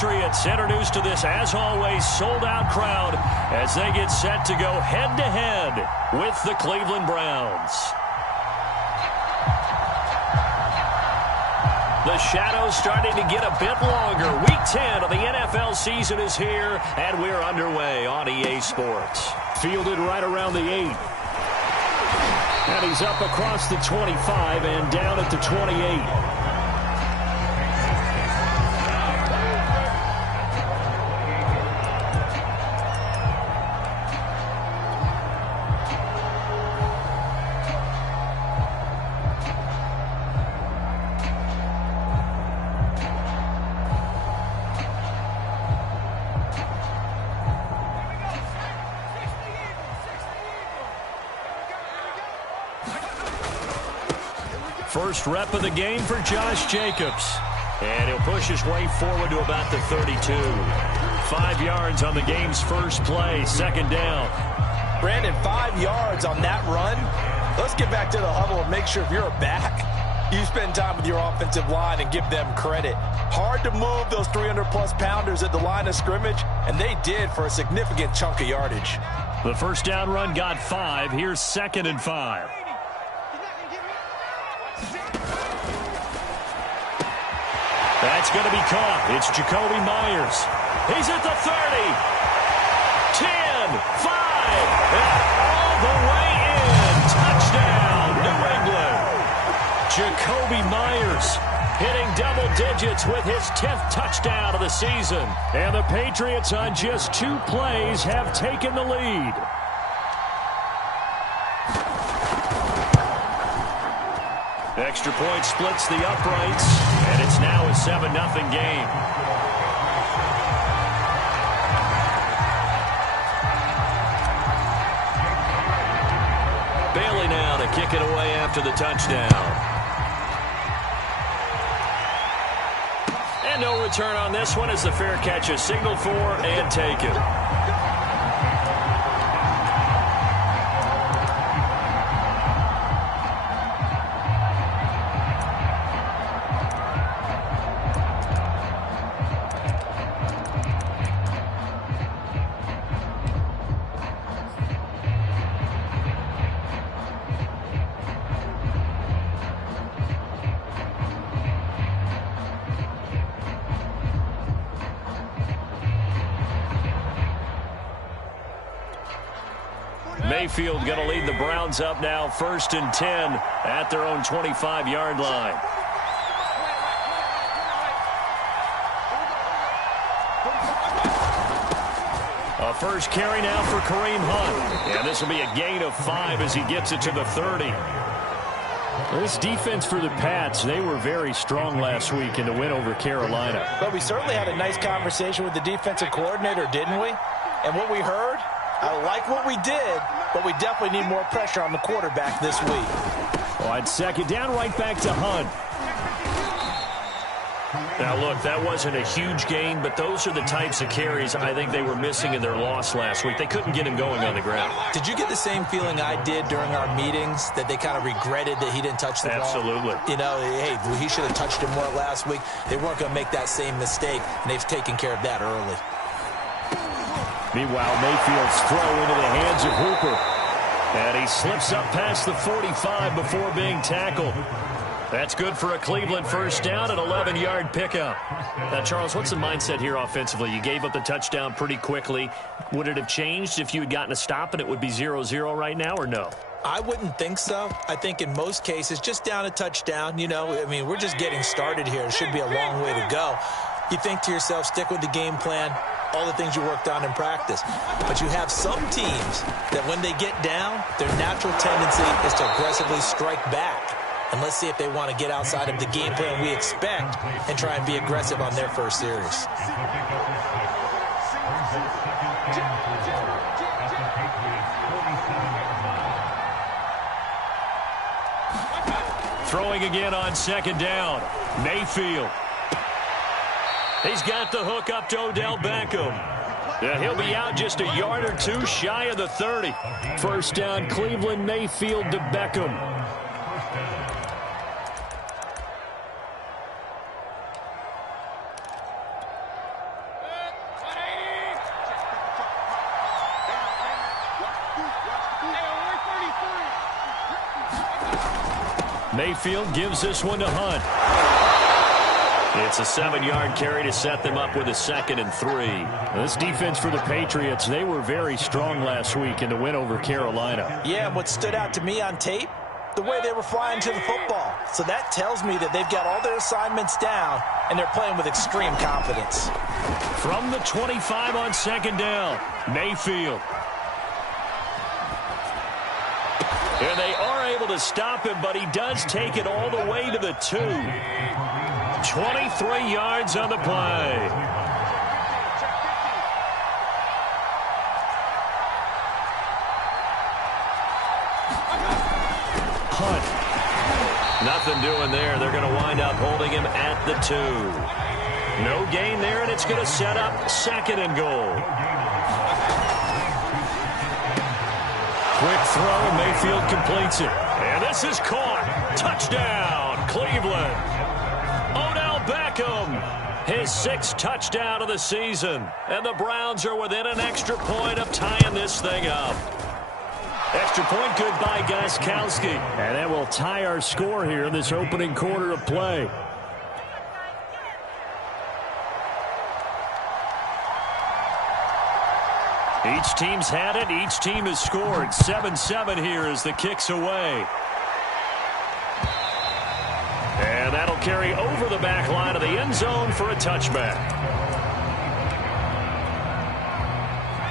Patriots introduced to this, as always, sold-out crowd as they get set to go head-to-head with the Cleveland Browns. The shadow's starting to get a bit longer. Week 10 of the NFL season is here, and we're underway on EA Sports. Fielded right around the 8. And he's up across the 25 and down at the 28. First rep of the game for Josh Jacobs. And he'll push his way forward to about the 32. 5 yards on the game's first play, second down. Brandon, 5 yards on that run. Let's get back to the huddle and make sure if you're a back, you spend time with your offensive line and give them credit. Hard to move those 300-plus pounders at the line of scrimmage, and they did for a significant chunk of yardage. The first down run got 5. Here's 2nd and 5. That's going to be caught. It's Jacoby Myers. He's at the 30. 10, 5, and all the way in. Touchdown, New England. Jacoby Myers hitting double digits with his 10th touchdown of the season. And the Patriots on just 2 plays have taken the lead. Extra point splits the uprights, and it's now a 7-0 game. Bailey now to kick it away after the touchdown. And no return on this one as the fair catch is signaled for and taken. Mayfield going to lead the Browns up now, 1st and 10 at their own 25-yard line. A first carry now for Kareem Hunt. And this will be a gain of 5 as he gets it to the 30. This defense for the Pats, they were very strong last week in the win over Carolina. But we certainly had a nice conversation with the defensive coordinator, didn't we? And what we heard, I like what we did, but we definitely need more pressure on the quarterback this week. On 2nd down, right back to Hunt. Now, look, that wasn't a huge gain, but those are the types of carries I think they were missing in their loss last week. They couldn't get him going on the ground. Did you get the same feeling I did during our meetings, that they kind of regretted that he didn't touch the ball? Absolutely. You know, hey, he should have touched him more last week. They weren't going to make that same mistake, and they've taken care of that early. Meanwhile, Mayfield's throw into the hands of Hooper. And he slips up past the 45 before being tackled. That's good for a Cleveland first down, an 11-yard pickup. Now, Charles, what's the mindset here offensively? You gave up the touchdown pretty quickly. Would it have changed if you had gotten a stop and it would be 0-0 right now, or no? I wouldn't think so. I think in most cases, just down a touchdown, you know, I mean, we're just getting started here. It should be a long way to go. You think to yourself, stick with the game plan, all the things you worked on in practice. But you have some teams that when they get down, their natural tendency is to aggressively strike back. And let's see if they want to get outside of the game plan we expect and try and be aggressive on their first series. Throwing again on 2nd down. Mayfield. He's got the hook up to Odell Beckham. Yeah, he'll be out just a yard or two shy of the 30. First down, Cleveland, Mayfield to Beckham. Mayfield gives this one to Hunt. It's a 7-yard carry to set them up with a 2nd and 3. This defense for the Patriots, they were very strong last week in the win over Carolina. Yeah, and what stood out to me on tape, the way they were flying to the football. So that tells me that they've got all their assignments down, and they're playing with extreme confidence. From the 25 on 2nd down, Mayfield. And they are able to stop him, but he does take it all the way to the 2. 23 yards on the play. Hunt. Nothing doing there. They're going to wind up holding him at the 2. No gain there, and it's going to set up 2nd and goal. Quick throw, and Mayfield completes it. And this is caught. Touchdown, Cleveland. Odell Beckham, his 6th touchdown of the season. And the Browns are within an extra point of tying this thing up. Extra point good by Gostkowski. And that will tie our score here in this opening quarter of play. Each team's had it. Each team has scored. 7-7 here as the kick's away. And that'll carry over the back line of the end zone for a touchback.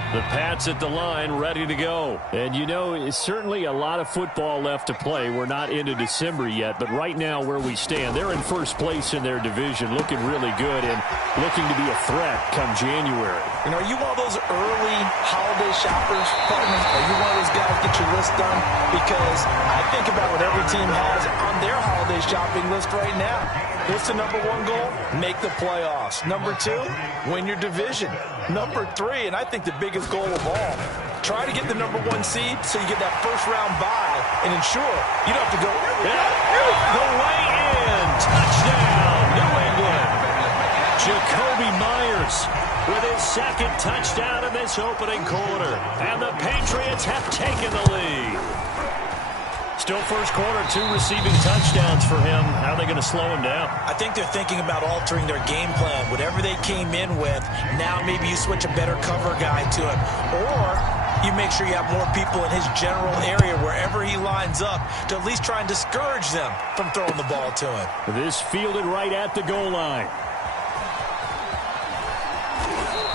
The Pats at the line ready to go. And, you know, it's certainly a lot of football left to play. We're not into December yet, but right now where we stand, they're in first place in their division, looking really good and looking to be a threat come January. You know, are you one of those early holiday shoppers, partner? Are you one of those guys get your list done? Because I think about what every team has on their holiday shopping list right now. What's the number 1 goal? Make the playoffs. Number 2, win your division. Number 3, and I think the biggest goal of all, try to get the number 1 seed so you get that first-round bye and ensure you don't have to go. The way in. Touchdown, New England. Jacoby Myers with his 2nd touchdown in this opening quarter. And the Patriots have taken the lead. Still first quarter, 2 receiving touchdowns for him. How are they going to slow him down? I think they're thinking about altering their game plan. Whatever they came in with, now maybe you switch a better cover guy to him. Or you make sure you have more people in his general area wherever he lines up to at least try and discourage them from throwing the ball to him. This fielded right at the goal line.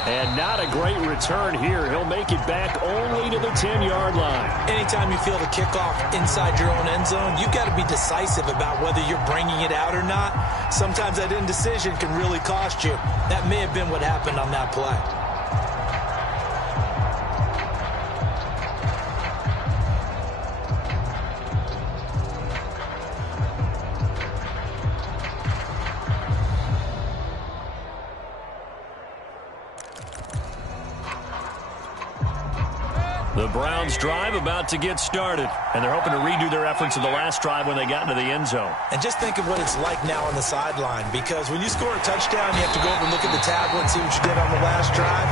And not a great return here. He'll make it back only to the 10-yard line. Anytime you feel the kickoff inside your own end zone, you've got to be decisive about whether you're bringing it out or not. Sometimes that indecision can really cost you. That may have been what happened on that play. The Browns drive about to get started, and they're hoping to redo their efforts of the last drive when they got into the end zone. And just think of what it's like now on the sideline, because when you score a touchdown, you have to go over and look at the tablet and see what you did on the last drive.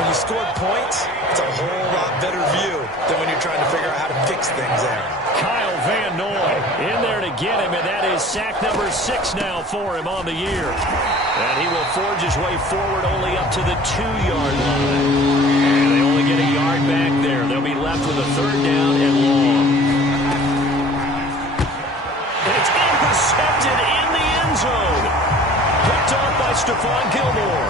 When you scored points, it's a whole lot better view than when you're trying to figure out how to fix things there. Kyle Van Noy in there to get him, and that is sack number 6 now for him on the year. And he will forge his way forward only up to the 2-yard line. And they only get a yard back there. They'll be left with a 3rd down and long. It's intercepted in the end zone. Picked off by Stephon Gilmore.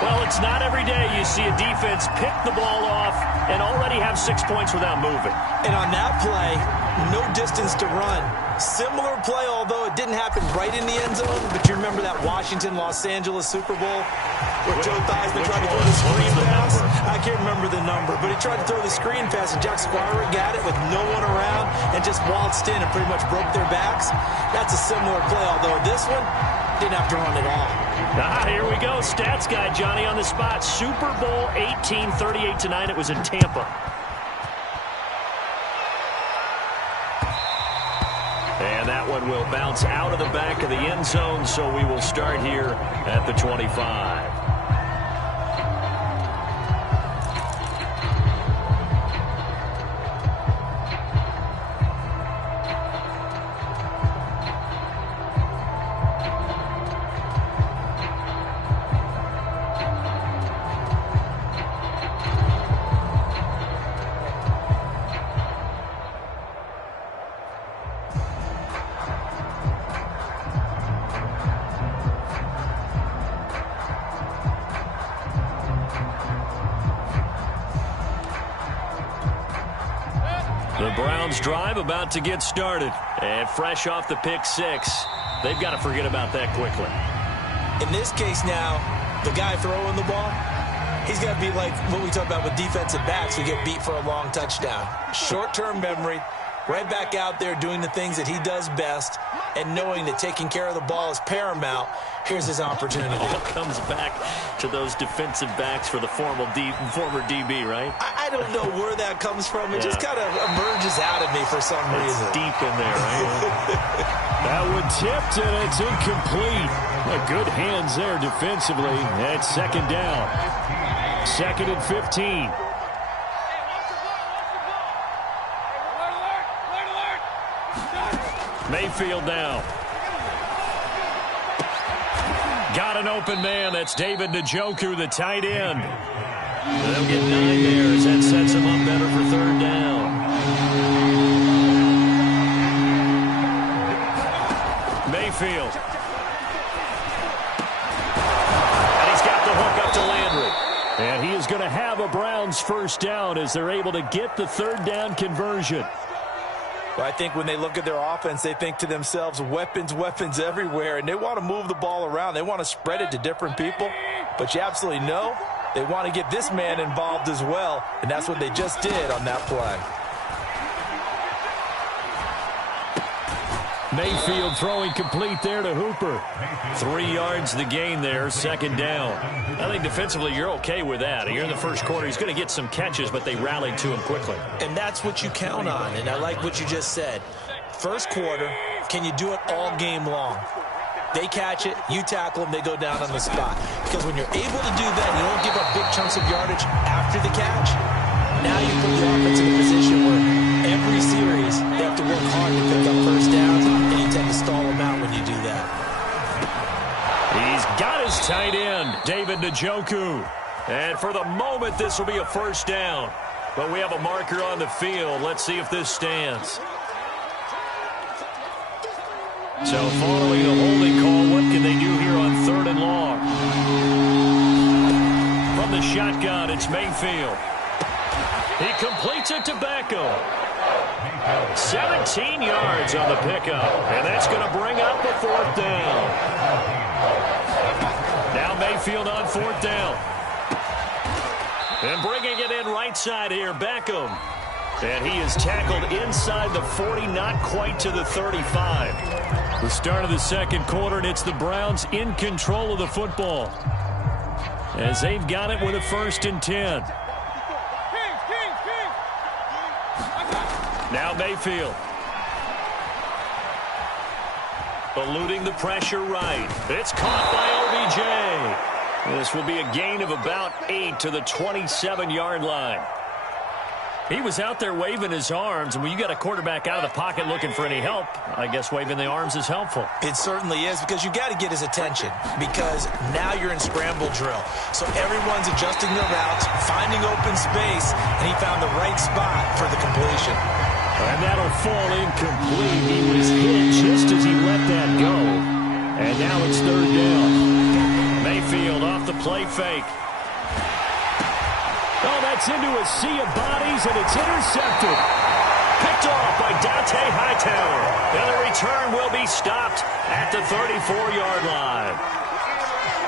Well, it's not every day you see a defense pick the ball off and already have 6 points without moving. And on that play, no distance to run. Similar play, although it didn't happen right in the end zone, but you remember that Washington-Los Angeles Super Bowl where Joe Theismann tried to throw the screen pass? I can't remember the number, but he tried to throw the screen pass, and Jack Squire got it with no one around and just waltzed in and pretty much broke their backs. That's a similar play, although this one didn't have to run at all. Here we go. Stats guy Johnny on the spot. Super Bowl 18, 38-9. It was in Tampa. And that one will bounce out of the back of the end zone, so we will start here at the 25. Browns drive about to get started. And fresh off the pick six, they've got to forget about that quickly. In this case now, the guy throwing the ball, he's got to be like what we talk about with defensive backs who get beat for a long touchdown. Short-term memory, right back out there doing the things that he does best, and knowing that taking care of the ball is paramount. Here's his opportunity. All comes back to those defensive backs for the former DB, right? I don't know where that comes from. It just kind of emerges out of me for some reason. It's deep in there, right? That one tipped, and it's incomplete. Good hands there defensively. That's second down. 2nd and 15. Mayfield now. Got an open man. That's David Njoku, the tight end. They'll get 9 there as that sets him up better for third down. Mayfield. And he's got the hook up to Landry. And he is going to have a Browns first down as they're able to get the third down conversion. Well, I think when they look at their offense, they think to themselves, weapons, weapons everywhere, and they want to move the ball around. They want to spread it to different people, but you absolutely know they want to get this man involved as well, and that's what they just did on that play. Mayfield throwing complete there to Hooper. 3 yards the gain there, second down. I think defensively you're okay with that. You're in the first quarter. He's going to get some catches, but they rallied to him quickly. And that's what you count on, and I like what you just said. First quarter, can you do it all game long? They catch it, you tackle them, they go down on the spot. Because when you're able to do that, you don't give up big chunks of yardage after the catch. Now you put the offense in a position where every series they have to work hard to pick up first downs, and you tend to stall them out when you do that. He's got his tight end, David Njoku. And for the moment, this will be a first down. But we have a marker on the field. Let's see if this stands. So following the holding call, what can they do here on 3rd and long? From the shotgun, it's Mayfield. He completes it to Beckham. 17 yards on the pickup, and that's going to bring up the 4th down. Now Mayfield on 4th down. And bringing it in right side here, Beckham. And he is tackled inside the 40, not quite to the 35. The start of the second quarter, and it's the Browns in control of the football, as they've got it with a 1st and 10. Now Mayfield. Eluding the pressure right. It's caught by OBJ. This will be a gain of about 8 to the 27-yard line. He was out there waving his arms, and when you got a quarterback out of the pocket looking for any help, I guess waving the arms is helpful. It certainly is, because you got to get his attention, because now you're in scramble drill. So everyone's adjusting their routes, finding open space, and he found the right spot for the completion. And that'll fall incomplete. He was hit just as he let that go. And now it's 3rd down. Mayfield off the play fake. Oh, that's into a sea of bodies, and it's intercepted. Picked off by Dante Hightower. And the return will be stopped at the 34-yard line.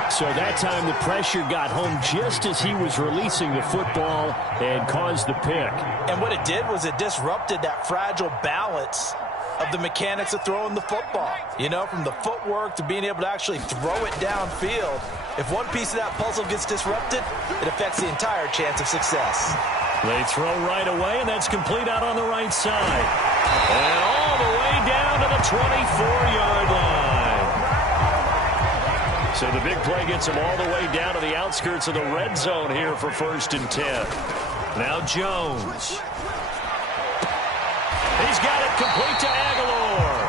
So that time the pressure got home just as he was releasing the football and caused the pick. And what it did was it disrupted that fragile balance of the mechanics of throwing the football. You know, from the footwork to being able to actually throw it downfield. If one piece of that puzzle gets disrupted, it affects the entire chance of success. They throw right away, and that's complete out on the right side. And all the way down to the 24-yard line. So the big play gets him all the way down to the outskirts of the red zone here for 1st and 10. Now Jones. He's got it complete to Aguilar.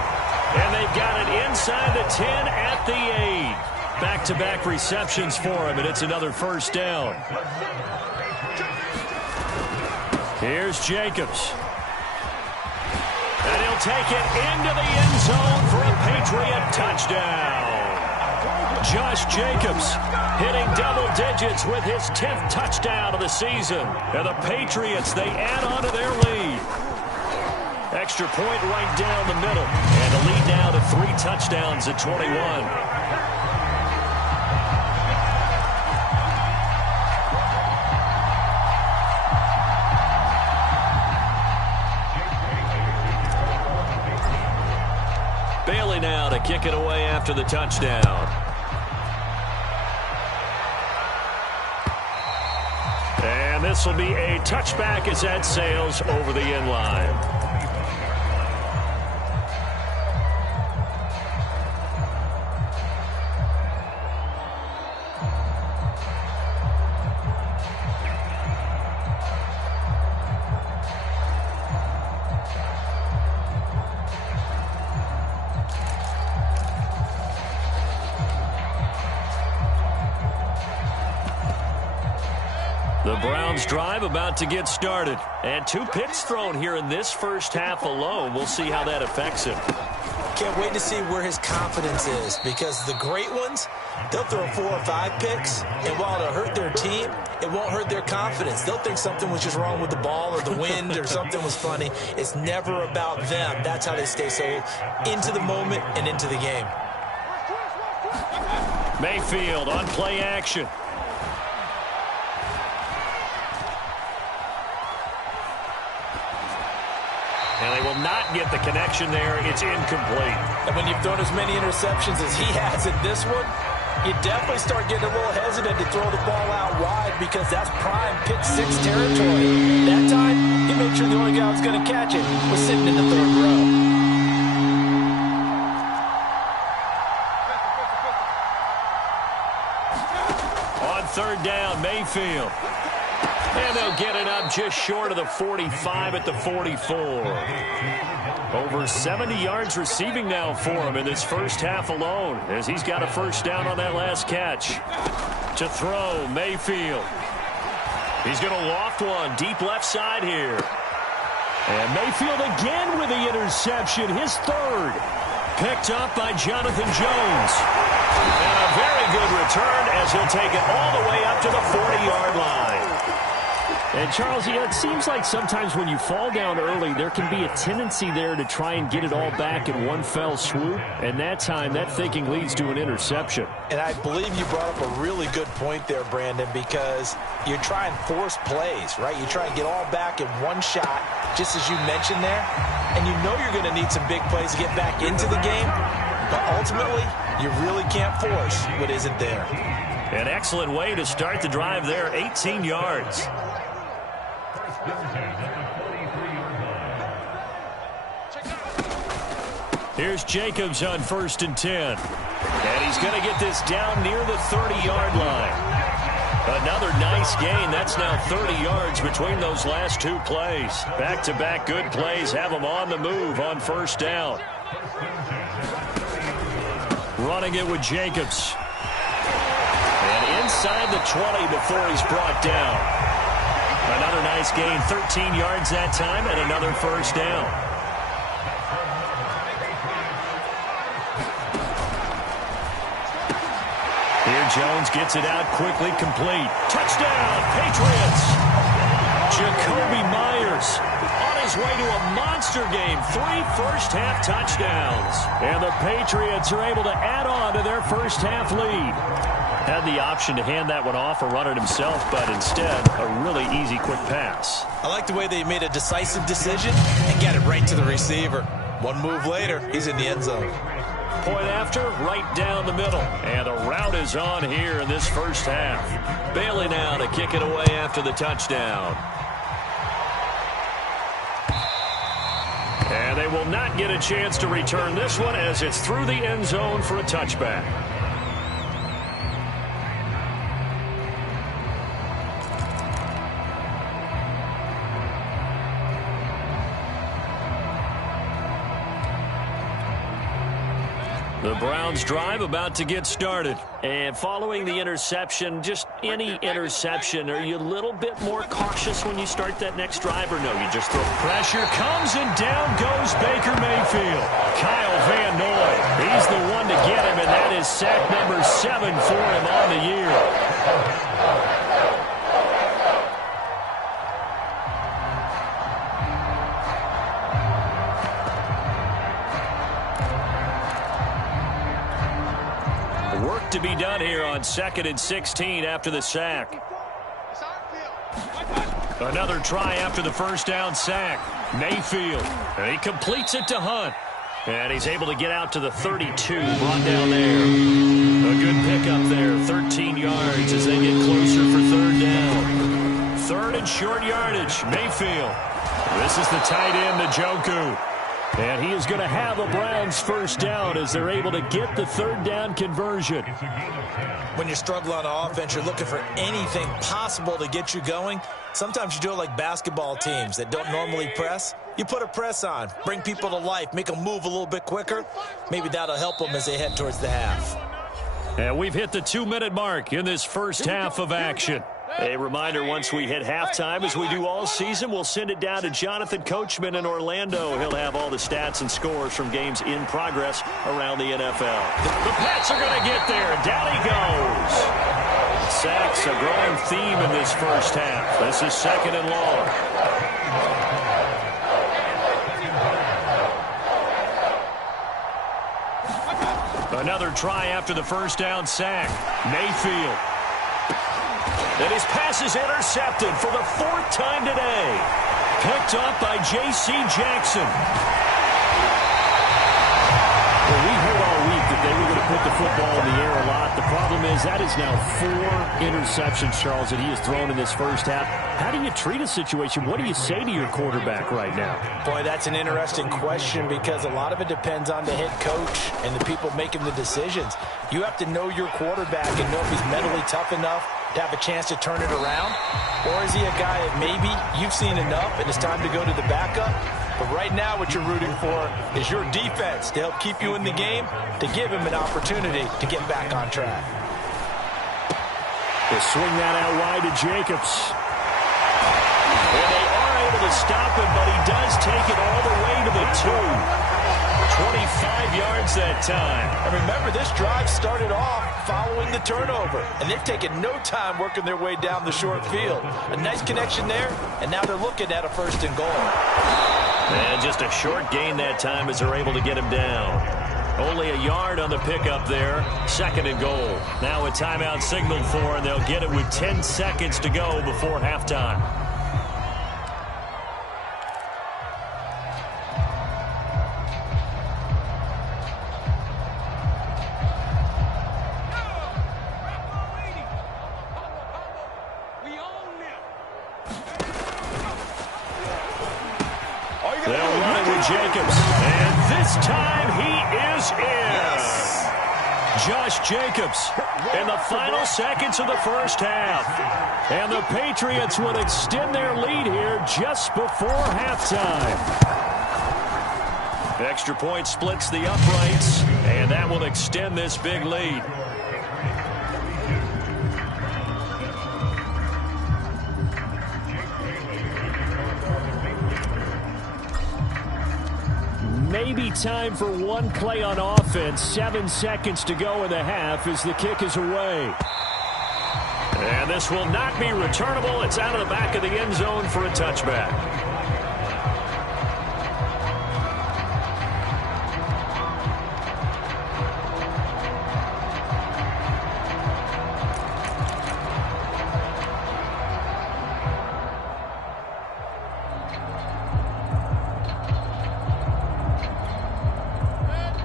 And they've got it inside the 10 at the 8. Back-to-back receptions for him, and it's another first down. Here's Jacobs. And he'll take it into the end zone for a Patriot touchdown. Josh Jacobs hitting double digits with his 10th touchdown of the season. And the Patriots, they add on to their lead. Extra point right down the middle. And the lead now to 3 touchdowns at 21. Bailey now to kick it away after the touchdown. And this will be a touchback as that sails over the end line. The Browns drive about to get started. And 2 picks thrown here in this first half alone. We'll see how that affects him. Can't wait to see where his confidence is, because the great ones, they'll throw 4 or 5 picks, and while it'll hurt their team, it won't hurt their confidence. They'll think something was just wrong with the ball or the wind or something was funny. It's never about them. That's how they stay so into the moment and into the game. Mayfield on play action. And they will not get the connection there. It's incomplete. And when you've thrown as many interceptions as he has in this one, you definitely start getting a little hesitant to throw the ball out wide, because that's prime pick 6 territory. That time, he made sure the only guy who was going to catch it was sitting in the 3rd row. On 3rd down, Mayfield. And they'll get it up just short of the 45 at the 44. Over 70 yards receiving now for him in this first half alone, as he's got a first down on that last catch. To throw, Mayfield. He's going to loft one deep left side here. And Mayfield again with the interception, his 3rd. Picked up by Jonathan Jones. And a very good return as he'll take it all the way up to the 40-yard line. And, Charles, it seems like sometimes when you fall down early, there can be a tendency there to try and get it all back in one fell swoop. And that time, that thinking leads to an interception. And I believe you brought up a really good point there, Brandon, because you try and force plays, right? You try and get all back in one shot, just as you mentioned there. And you know you're going to need some big plays to get back into the game. But ultimately, you really can't force what isn't there. An excellent way to start the drive there, 18 yards. Here's Jacobs on 1st and 10. And he's going to get this down near the 30-yard line. Another nice gain. That's now 30 yards between those last 2 plays. Back-to-back good plays have him on the move on 1st down. Running it with Jacobs. And inside the 20 before he's brought down. Another nice gain, 13 yards that time, and another first down. Here Jones gets it out quickly, complete. Touchdown, Patriots! Jacoby Myers on his way to a monster game. 3 first-half touchdowns. And the Patriots are able to add on to their first-half lead. Had the option to hand that one off or run it himself, but instead, a really easy, quick pass. I like the way they made a decisive decision and got it right to the receiver. One move later, he's in the end zone. Point after, right down the middle. And the route is on here in this first half. Bailey now to kick it away after the touchdown. And they will not get a chance to return this one as it's through the end zone for a touchback. The Browns drive about to get started. And following the interception, just any interception, are you a little bit more cautious when you start that next drive, or no, you just throw? Pressure comes and down goes Baker Mayfield. Kyle Van Noy, he's the one to get him, and that is sack number 7 for him on the year. 2nd and 16 after the sack. Another try after the first down sack. Mayfield. And he completes it to Hunt. And he's able to get out to the 32, brought down there. A good pickup there, 13 yards as they get closer for third down. Third and short yardage, Mayfield. This is the tight end, Njoku. And he is going to have a Browns first down as they're able to get the third down conversion. When you struggle on offense, you're looking for anything possible to get you going. Sometimes you do it like basketball teams that don't normally press. You put a press on, bring people to life, make them move a little bit quicker. Maybe that'll help them as they head towards the half. And we've hit the 2-minute mark in this first half of action. A reminder, once we hit halftime, as we do all season, we'll send it down to Jonathan Coachman in Orlando. He'll have all the stats and scores from games in progress around the NFL. The Pats are going to get there. Down he goes. Sacks, a growing theme in this first half. This is 2nd and long. Another try after the first down sack. Mayfield. And his pass is intercepted for the 4th time today. Picked up by J.C. Jackson. Well, we heard all week that they were going to put the football in the air a lot. The problem is that is now 4 interceptions, Charles, that he has thrown in this first half. How do you treat a situation? What do you say to your quarterback right now? Boy, that's an interesting question because a lot of it depends on the head coach and the people making the decisions. You have to know your quarterback and know if he's mentally tough enough to have a chance to turn it around? Or is he a guy that maybe you've seen enough and it's time to go to the backup? But right now what you're rooting for is your defense to help keep you in the game, to give him an opportunity to get back on track. They swing that out wide to Jacobs. And they are able to stop him, but he does take it all the way to the 2. 25 yards that time. And remember, this drive started off following the turnover, and they've taken no time working their way down the short field. A nice connection there, and now they're looking at a 1st and goal. And just a short gain that time as they're able to get him down. Only a yard on the pickup there. 2nd and goal. Now a timeout signaled for, and they'll get it with 10 seconds to go before halftime. They'll run it with Jacobs. And this time he is in. Yes. Josh Jacobs in the final seconds of the first half. And the Patriots would extend their lead here just before halftime. Extra point splits the uprights, and that will extend this big lead. Maybe time for one play on offense. 7 seconds to go in the half as the kick is away. And this will not be returnable. It's out of the back of the end zone for a touchback.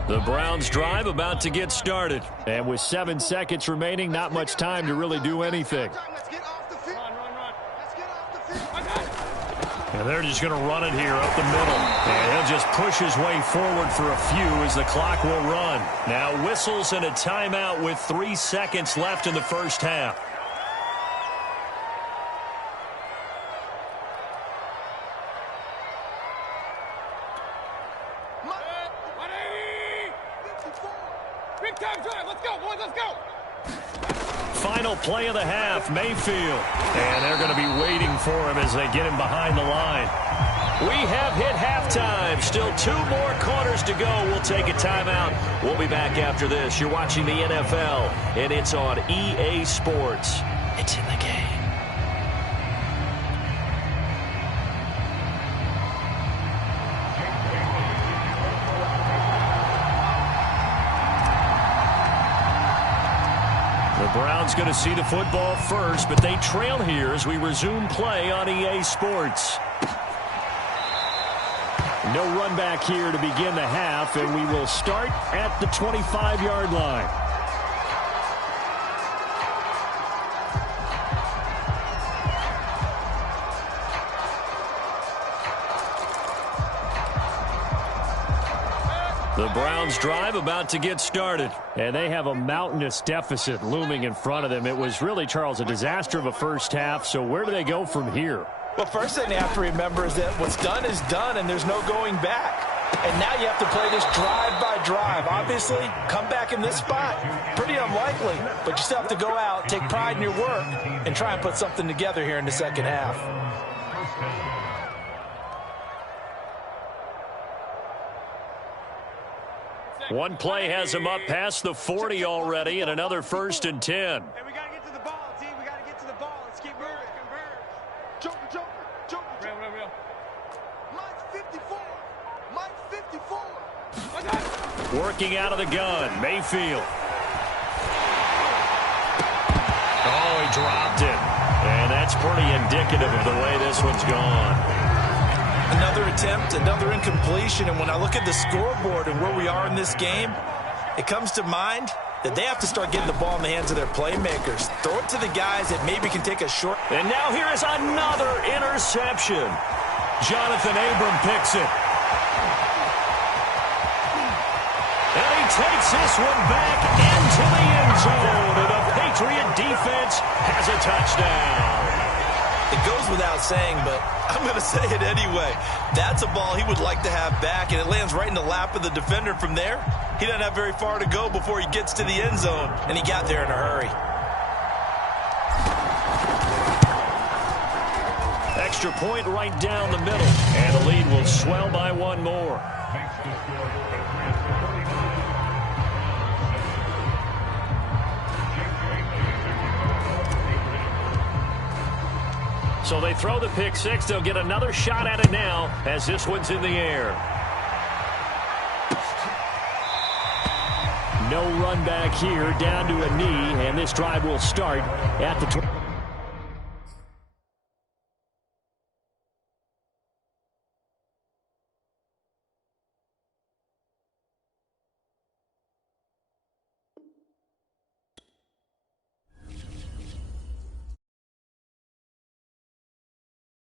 The Browns drive about to get started. And with 7 seconds remaining, not much time to really do anything. And they're just going to run it here up the middle. And he'll just push his way forward for a few as the clock will run. Now whistles and a timeout with 3 seconds left in the first half. Final play of the half, Mayfield. And they're going to be waiting for him as they get him behind the line. We have hit halftime. Still 2 more quarters to go. We'll take a timeout. We'll be back after this. You're watching the NFL, and it's on EA Sports. It's in the game. The Browns going to see the football first, but they trail here as we resume play on EA Sports. No run back here to begin the half, and we will start at the 25-yard line. The Browns drive about to get started. And they have a mountainous deficit looming in front of them. It was really, Charles, a disaster of a first half. So where do they go from here? Well, first thing they have to remember is that what's done is done, and there's no going back. And now you have to play this drive by drive. Obviously, come back in this spot, pretty unlikely. But you still have to go out, take pride in your work, and try and put something together here in the second half. One play has him up past the 40 already, and another 1st and 10. Hey, we got to get to the ball, team. We got to get to the ball. Let's keep moving. Joker. Real. Mike 54. Working out of the gun, Mayfield. Oh, he dropped it. And that's pretty indicative of the way this one's gone. Another attempt, another incompletion, and when I look at the scoreboard and where we are in this game, it comes to mind that they have to start getting the ball in the hands of their playmakers. Throw it to the guys that maybe can take a short. And now here is another interception. Jonathan Abram picks it. And he takes this one back into the end zone, and the Patriot defense has a touchdown. It goes without saying, but I'm going to say it anyway. That's a ball he would like to have back, and it lands right in the lap of the defender from there. He doesn't have very far to go before he gets to the end zone, and he got there in a hurry. Extra point right down the middle, and the lead will swell by one more. So they throw the pick six. They'll get another shot at it now as this one's in the air. No run back here, down to a knee, and this drive will start at the 20.